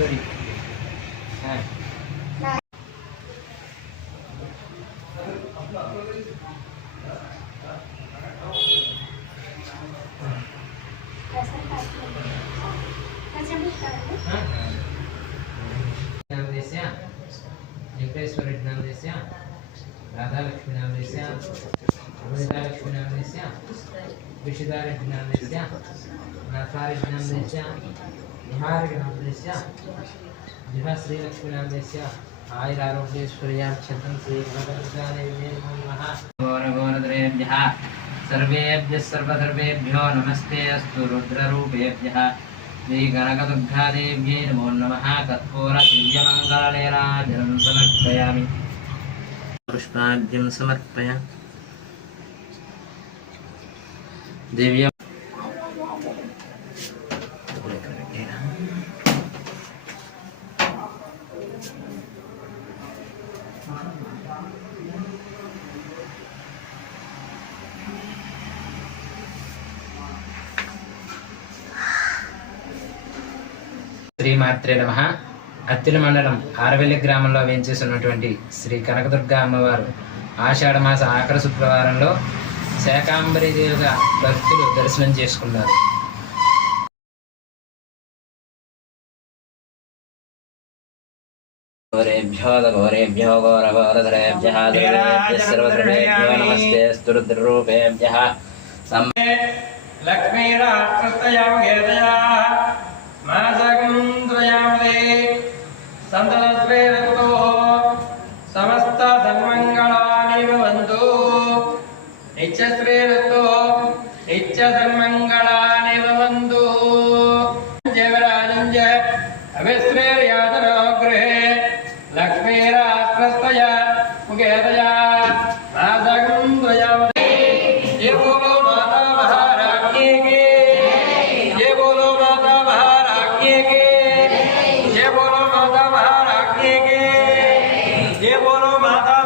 राजेश्वरी वेंकटेश्वरी नामदेस्य राधा लक्ष्मी नामदेस्य अमृता लक्ष्मी नामदेस्य विशिदारेड्डी नामदेस्य नाथारेड्डी नामदेस्य निहारेड्डी नामदेस्य जिहा श्री लक्ष्मी नामदेस्य आयुर आरोग्येश्वर्यां छत्रं श्री गणपतिदेवाय नमः। घोरघोरद्रेभ्यः सर्वेभ्यः सर्वधर्मेभ्यो नमस्ते अस्तु रुद्ररूपेभ्यः श्री गणकदुर्गादेव्यै नमो नमः। कर्पूर दिव्यमङ्गलनीराजनं समर्पयामि। पुष्पाद्यं समर्पयामि। दिव्य శ్రీమాత్రే నమః. అత్తిలి మండలం ఆరవెల్లి గ్రామంలో వేంచేసినటువంటి శ్రీ కనకదుర్గ అమ్మవారు ఆషాఢమాస ఆఖరి శుక్రవారంలో శాకాంబరి దేవిగా భక్తులు దర్శనం చేసుకున్నారు. ఘోరేభ్యో ఘోరఘోరధరేభ్యः సర్వధర్మేభ్యో నమస్తే అస్తు రుద్రరూపేభ్యः. समस्त धर्मंगलानि भवन्तु. नित्यश्रीरस्तु नित्य धर्मंगलानि भवन्तु. जयवरानंज अविश्रेयातनो गृहे लक्ष्मीरात्रस्तय मुखेतया मासकं द्वयावदे. ये बोलो माता महाराज्ञी की, ये बोलो माता महाराज्ञी की, ये बोलो माता महाराज्ञी की, ये बोलो माता